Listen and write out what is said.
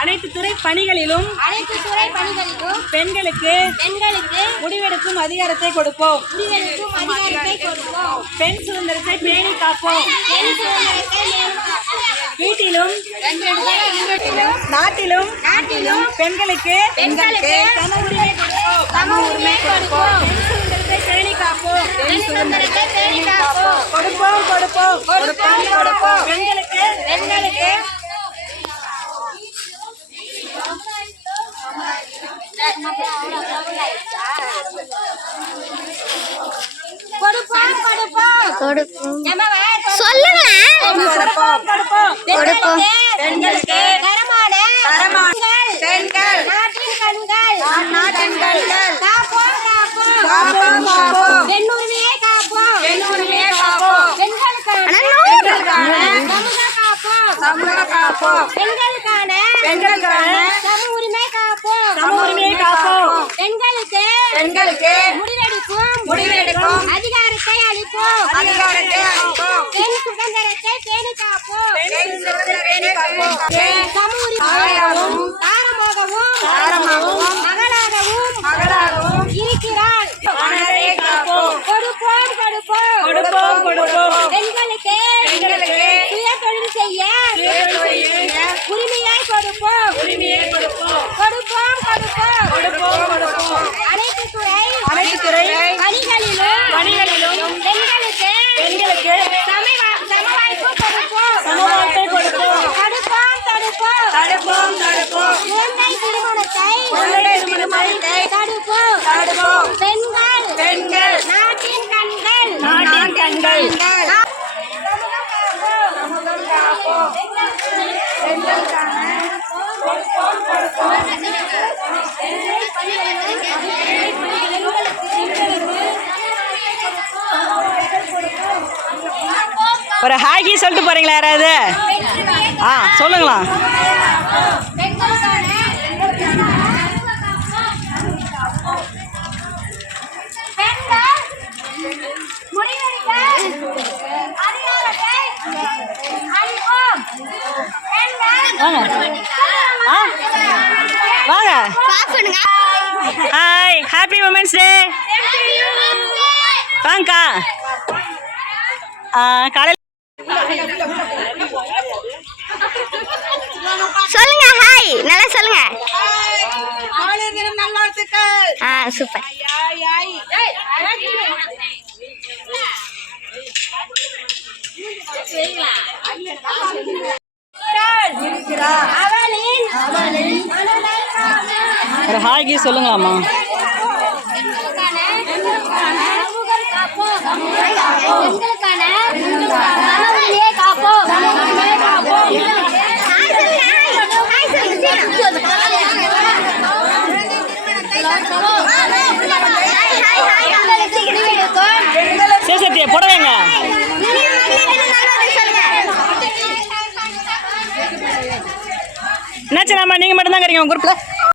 அனைத்து துறை பணிகளிலும் பெண்களுக்கு முடிவெடுக்கும் அதிகாரத்தை கொடுப்போம். பெண் சுதந்திரத்தை பேணி காப்போம். வீட்டிலும் நாட்டிலும் பெண்களுக்கு சம உரிமை கொடுப்போம். பேணி காப்போம். கொடுப்போம் பெண்களுக்கு பெண்களுக்கு முடிவெடுக்கும் அதிகாரத்தை அளிப்போம். பெண் சுதந்திரத்தை பேணி காப்போம். தாரமாகவும் மகளாகவும் இருக்கிறாள். கொடுப்போம். பெண்களுக்கு சுய தொழில் செய்ய உரிமையை கொடுப்போம். அனைத்து துறை பணிகளிலும் பெண்களுக்கு சம வாய்ப்பு கொடுப்போம். தடுப்போம். குழந்தை திருமணத்தை தடுப்போம். பெண்கள் நாட்டின் கண்கள். ஒரு ஹாக்கி சொல்லிட்டு போறீங்களா யாராவது? சொல்லுங்களா. வாங்க. Hi, happy women's day. வாங்கக்கா. காலையில் சொல்லுங்க. ஹாய், நல்லா சொல்லுங்க. சூப்பர். ஒரு ஹாய்க்கு சொல்லுங்களாம்மா. சேசத்திய போடுவேங்க. என்னாச்சு, நம்ம நீங்க மட்டும் தான் இருக்கீங்க உங்க குரூப்ல.